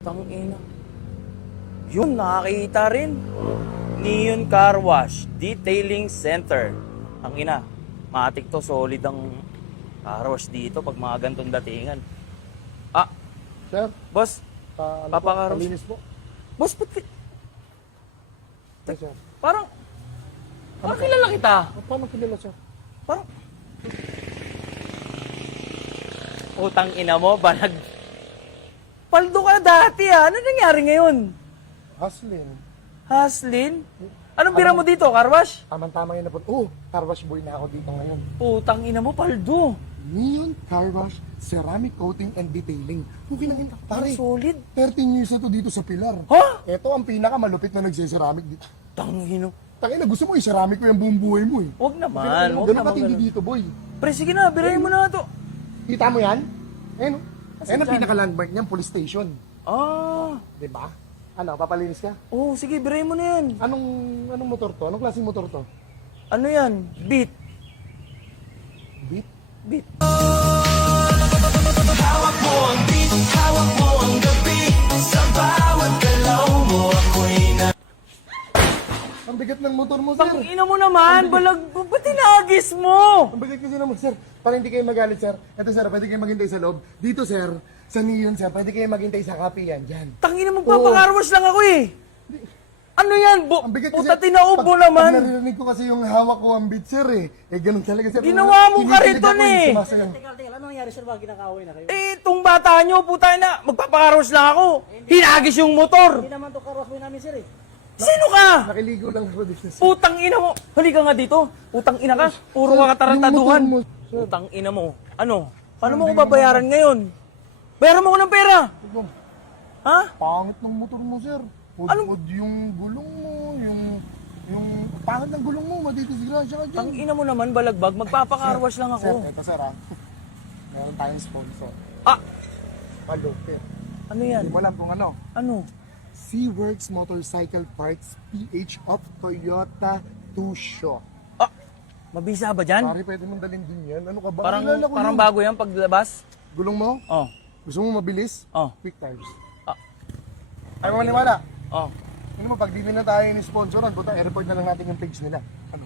Tangina. Yun, nakakita rin. Neon Car Wash Detailing Center. Ang ina, matik to, solid ang car wash dito pag mga gantong datingan. Ah, Sir, boss, papakaros. Palinis po. Boss, ba't Yes, sir. parang kilala kita. Paano kilala, sir? Parang utang ina mo, balag. Paldo ka dati ah. Ano nangyari ngayon? Haslin. Haslin? Anong bira mo dito, car wash? Tama yun na po. Car wash boy na ako dito ngayon. Utang ina mo, paldo. Neon Car Wash, Ceramic Coating and Detailing. Okay lang yun, pare. Solid. 13 years na to dito sa Pilar. Ha? Ito ang pinakamalupit na nagsiceramic dito. Tangino. Tangina, gusto mo i-ceramic ko yung buong buhay mo eh. Huwag naman. Huwag Ganun naman. katindi Ganun. dito, boy. Pre, sige na. Birahin mo na to. Kita mo yan? Ayun, oh. Asan Ayun ang dyan? pinaka-landmark niyan, police station. Ah. Diba? Ano, papalinis ka? Oh, sige. Birahin mo na yan. Anong motor to? Anong klaseng motor to? Ano yan? Beat. Beat? Beat. Hawak mo ang beat, hawak mo ang gabi. Sa bawat galaw mo ako'y na... Ang bigat ng motor mo, sir. Tangina mo naman. Balag. Ba't tinagis mo? Ang bigat kasi naman, sir. Para hindi kayo magalit, sir. Ito, sir, pwede kayo maghintay sa loob. Dito, sir, sa Neon, sir, pwede kayo maghintay sa kape yan, dyan. Tangina mo, papakarwas lang ako eh. Ano yan? Ang bigat kasi. Puta, tinaob mo Pag naman. narinig ko kasi yung hawak ko ang beat, sir, eh. Ganun talaga, sir. Ginawa mo Kinikilig kariton ako, eh. sumasayaw. Teka, ano nangyari sir? Bakit kinakaaway na kayo? Eh, itong bata nyo, puta na, magpapakarwas lang ako. Hinagis yung motor. Hindi naman to karwas namin sir eh. Sino ka? Nakiligo lang ako dito, sir. Putang ina mo. Halika nga dito. Putang ina ka. Puro ka katarantaduhan. Yung motor mo, sir. Putang ina mo. Ano? Paano mo ko babayaran ngayon? Bayaran mo ko ng pera. Ha? Pangit ng motor mo, sir. Ud yung gulong mo, yung pangit ng gulong mo, madidisgrasya ka dyan. Tang ina mo naman, balagbag. Magpapakarwas lang Sir, ako. ito, sir, ha. Meron tayong sponsor. Ah! Palupit. Ano yan? Hindi mo alam kung ano. Ano? SeaWorks Motorcycle Parts PH of Toyota Tusho. Ah! Mabisa ba dyan? Pare, pwede mong dalhin din yan. Ano ka ba? Parang, Alala ko parang yun. bago yan paglabas. Gulong mo? Oh. Gusto mo mabilis? Oh. Quick tires. Ah. Ay, maniwala. Oh. Ano mo, pag di na tayo ni sponsoran, buta, i-report na lang natin yung page nila. Ano?